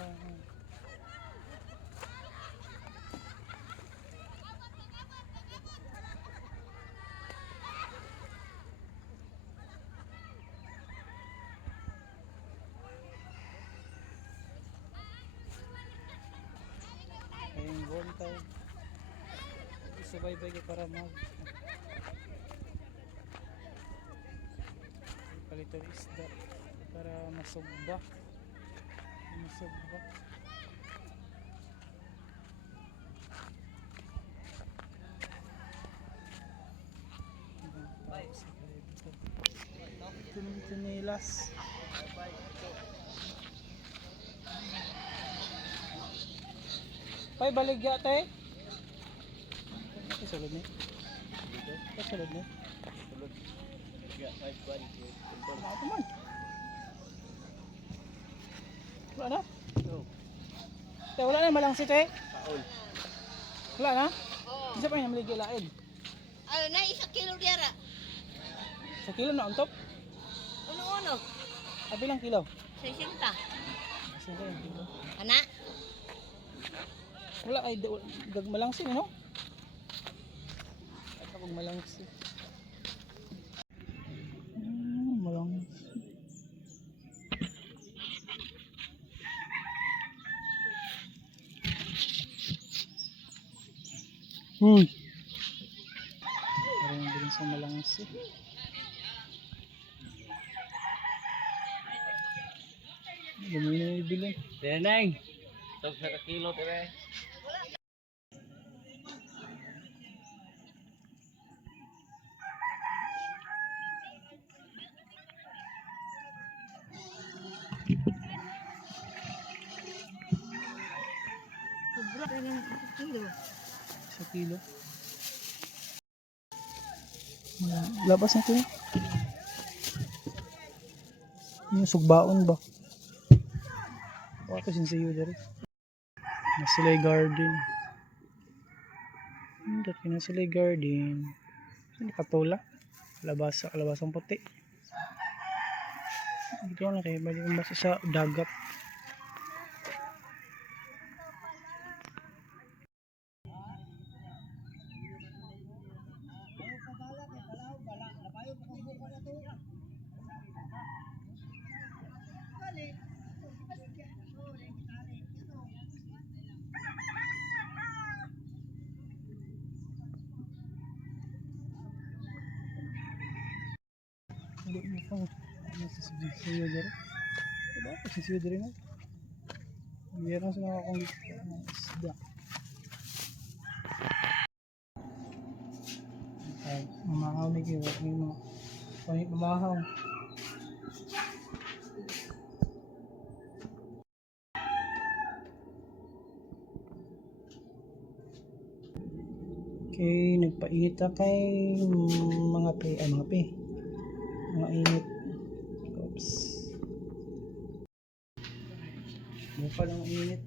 pa. Ayun, buwan tayo. Isabay-bay ka para mag palitan isda para masugba. Tinilas. Pay baligya tay. Kasulod ni. Kasulod ni. Sulod. Ya, 5-1. Apa man? Wala na? Oo. Tay wala na malang si tay. Paul. Wala na? Oo. Isa pa yung maligya lain. Ay, na 1 kilo diara. 1 kilo na untop? Uno-uno. Bilang kilo? 60. 60 kilo. Ana? Wala ay gagmalangsi no? Ako malangsi. Malangsi. Parang din sa malangsi. Dami na ibili. Teneng. Tog sa kilo tere. Sobra ka ng 1 kilo. 1 kilo. Labas na ito. Yung sugbaon ba? Ako sinsayo dari. Nasilay garden. Dati nasilay garden. Hindi katula. Kalabasang puti. Dito na kayo. Balik ang basa sa dagat. Hindi mo pang sinsayo dari. Diba? Sinsayo dari mo. Meron sa mga kong isda. Ay, mamahaw na kayo. Huwag mo panit mamahaw. Okay, nagpainit na kay mga mga init. Oops. Mukha lang init.